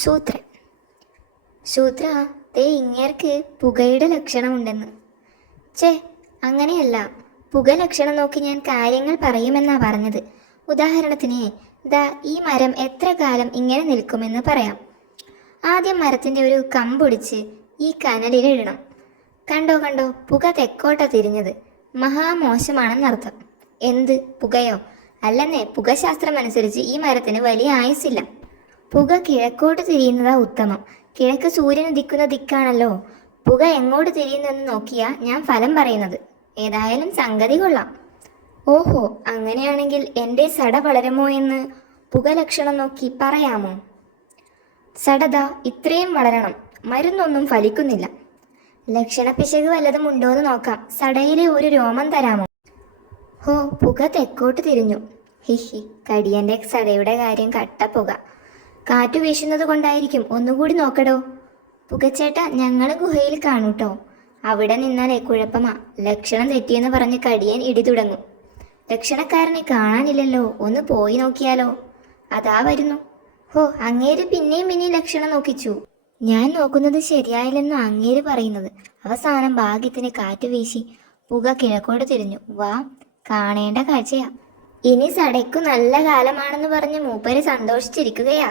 ശൂദ്രൻ. ശൂദ്ര, ദേ ഇങ്ങേർക്ക് പുകയുടെ ലക്ഷണമുണ്ടെന്ന്. ചേ, അങ്ങനെയല്ല. പുക ലക്ഷണം നോക്കി ഞാൻ കാര്യങ്ങൾ പറയുമെന്നാ പറഞ്ഞത്. ഉദാഹരണത്തിന്, ദാ ഈ മരം എത്ര കാലം ഇങ്ങനെ നിൽക്കുമെന്ന് പറയാം. ആദ്യം മരത്തിൻ്റെ ഒരു കമ്പൊടിച്ച് ഈ കനലിലിടണം. കണ്ടോ കണ്ടോ, പുക തെക്കോട്ട തിരിഞ്ഞത്. മഹാമോശമാണെന്നർത്ഥം. എന്ത് പുകയോ? അല്ലെന്നേ, പുകശാസ്ത്രം അനുസരിച്ച് ഈ മരത്തിന് വലിയ ആയുസില്ല. പുക കിഴക്കോട്ട് തിരിയുന്നതാ ഉത്തമം. കിഴക്ക് സൂര്യൻ ഉദിക്കുന്ന ദിക്കാണല്ലോ. പുക എങ്ങോട്ട് തിരിയുന്നെന്ന് നോക്കിയാ ഞാൻ ഫലം പറയുന്നത്. ഏതായാലും സംഗതി കൊള്ളാം. ഓഹോ, അങ്ങനെയാണെങ്കിൽ എൻ്റെ സട വളരുമോ എന്ന് പുക ലക്ഷണം നോക്കി പറയാമോ? സടത ഇത്രയും വളരണം, മരുന്നൊന്നും ഫലിക്കുന്നില്ല. ലക്ഷണപ്പിശക് വല്ലതും ഉണ്ടോയെന്ന് നോക്കാം. സടയിലെ ഒരു രോമം തരാമോ? ഹോ, പുക തെക്കോട്ട് തിരിഞ്ഞു. ഹിഹി, കടിയൻ്റെ സടയുടെ കാര്യം കട്ടപ്പുക. കാറ്റു വീശുന്നത് കൊണ്ടായിരിക്കും. ഒന്നുകൂടി നോക്കടോ. പുകച്ചേട്ട, ഞങ്ങൾ ഗുഹയിൽ കാണൂട്ടോ. അവിടെ നിന്നാലേ കുഴപ്പമാ. ലക്ഷണം തെറ്റിയെന്ന് പറഞ്ഞ് കടിയൻ ഇടി തുടങ്ങും. ലക്ഷണക്കാരനെ കാണാനില്ലല്ലോ, ഒന്ന് പോയി നോക്കിയാലോ? അതാ വരുന്നു. ഹോ, അങ്ങേര് പിന്നെയും ലക്ഷണം നോക്കിച്ചു. ഞാൻ നോക്കുന്നത് ശരിയായില്ലെന്നു അങ്ങേര് പറയുന്നത്. അവസാനം ഭാഗ്യത്തിന് കാറ്റ് വീശി പുക കിഴക്കോട്ട് തിരിഞ്ഞു. വാ, കാണേണ്ട കാഴ്ചയാ. ഇനി സടയ്ക്കു നല്ല കാലമാണെന്ന് പറഞ്ഞ് മൂപ്പര് സന്തോഷിച്ചിരിക്കുകയാ.